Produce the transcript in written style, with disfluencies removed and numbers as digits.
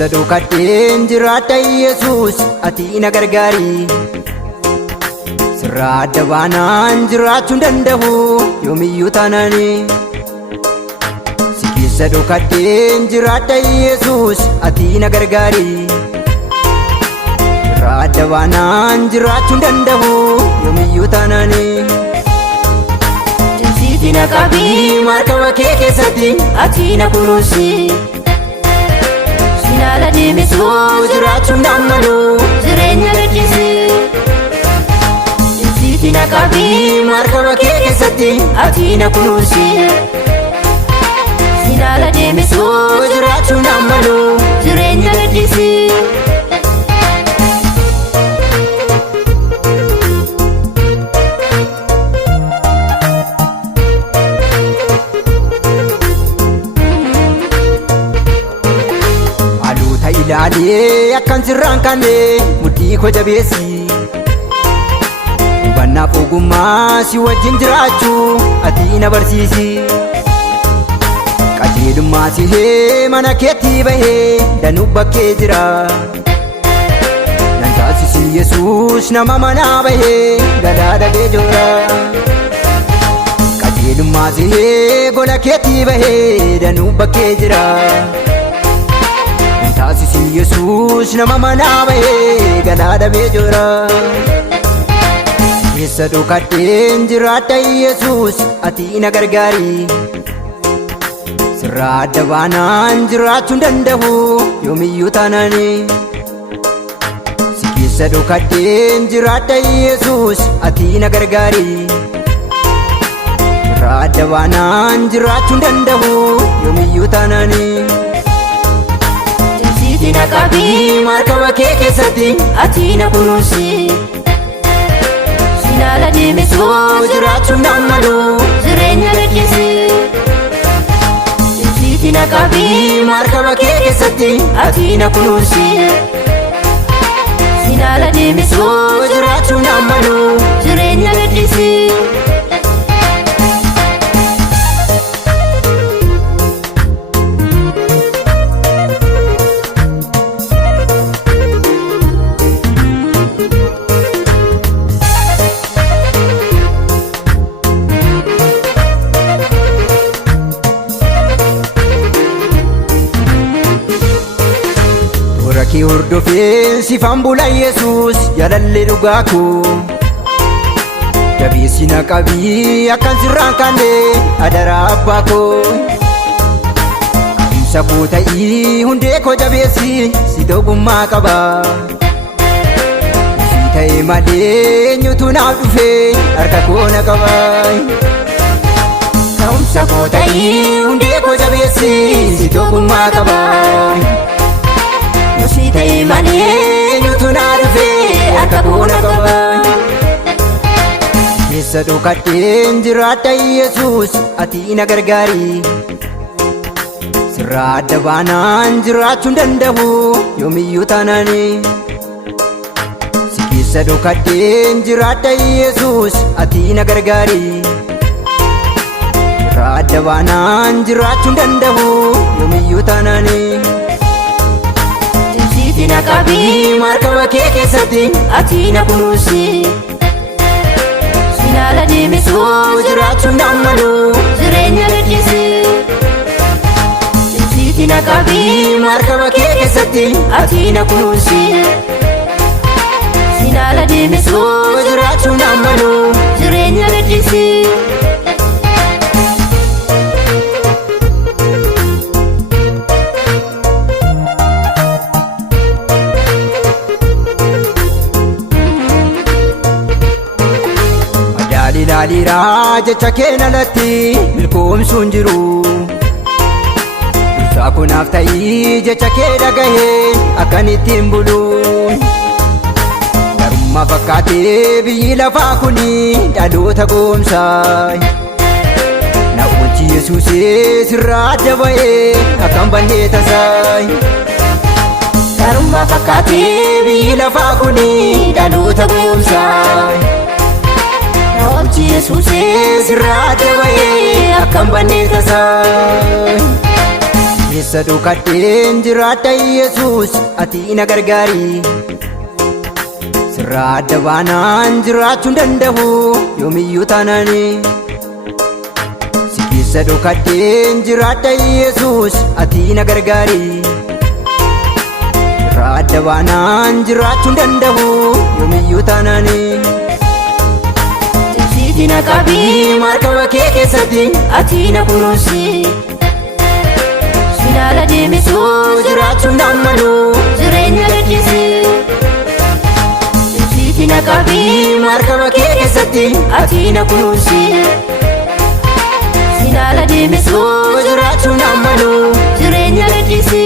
keessa dhokadheen jiraadha Yesuus ati na gargaari. Sirraa adda baanaan jiraachuu hin danda'u yoomiyyuu taanaani. Si keessa dhokadheen jiraadha Yesuus ati na gargaari. Sirraa adda baanaan jiraachuu hin danda'u yoomiyyuu taanaani. Jinsiiti na qabii Markaba kee keessatti ati na kunuunsi. Sinala deemsuu jiraachuun nammalu jireenya gaddisi. Jinsiiti na qabii markaba kee keessatti ati na kunuunsi. Sinala deemsuu jiraachuun nammalu jireenya gaddisi. ilaalee akkan sirraan kaane mudhii koo jabeessi. Hubannaaf ogummaa si wajjin jiraachuu ati na barsiisi. Qajeelummaa sihee mana keetti bahee danuu bakkee jira. Nan taasisi Yesuus nama manaa bahee galaa dhabee joora. Qajeelummaa sihee gola keetti bahee danuu bakkee jira. Taasisi Yesuus nama manaa bahee galaa dhabee joora. Keessa dhokadheen jiraadha Yesuus ati na gargaari. Sirraa adda baanaan jiraachuu hin danda'u yoomiyyuu taanaani. Si keessa dhokadheen jiraadha Yesuus ati na gargaari. Sirraa adda baanaan jiraachuu hin danda'u yoomiyyuu taanaani. Jinsiiti na qabii markaba kee keessatti ati na kunuunsi. Sinala deemsuu jiraachuun nammalu jireenya gaddisi. Jinsiiti na qabii markaba kee keessatti ati na kunuunsi. Sinala deemsuu jiraachuun nammalu jireenya gaddisi. Kee hordofee sifaan bula Yesuus jaalallee dhugaa koo. Jabeessi na qabii akkan sirraan kaane adaraa abbaa koo. Qabumsa koo ta'ii hundee koo jabeessi si ogummaa qaba. Si ta'e malee eenyutu naaf dhufee harka koo na qaba. Qabumsa koo ta'ii hundee koo jabeessi si ogummaa qaba. Si ta'e malee eenyutu naa dhufee harka koo na qaba. Keessa dhokadheen jiraadha Yesuus ati na gargaari. Sirraa adda baanaan jiraachuu hin danda'u yoomiyyuu taanaani. Si keessa dhokadheen jiraadha Yesuus ati na gargaari. Sirraa adda baanaan jiraachuu hin danda'u yoomiyyuu taanaani. Jinsiiti na qabii markaba kee keessatti ati na kunuunsi. Sinala deemsuu jiraachuun nammalu jireenya gaddisi. Jinsiiti na qabii markaba kee keessatti ati na kunuunsi. Sinala deemsuu jiraachuun nammalu jireenya gaddisi. Ilaaliraa jecha kee nalatti milkoomsuun jiru. Dursaa kunaaf ta'ii jecha kee dhagahee akkan ittiin bulu. Garummaa fakkaatee biyyi lafaa kuni dhaloota goomsaa. Na oolchi Yesuusee sirraa adda bahee akkan bannee tasaa. Garummaa fakkaatee biyyi lafaa kuni dhaloota goomsaa. Oolchi Yesuusee sirraa adda bahee akkan bannee tasaa. keessa dhokadheen jiraadha Yesuus ati na gargaari. Sirraa adda baanaan jiraachuu hin danda'u yoomiyyuu taanaani. Si keessa dhokadheen jiraadha Yesuus ati na gargaari. Sirraa adda baanaan jiraachuu hin danda'u yoomiyyuu taanaani. Cimsiiti na qabii Markaba kee keessatti ati na kunuunsi. Ilaala deemisuu jiraachuun nammalu jireenya gaddisi. Cimsiiti na qabii markaba kee keessatti ati na kunuunsi. Ilaala deemisuu jiraachuun nammalu jireenya gaddisi.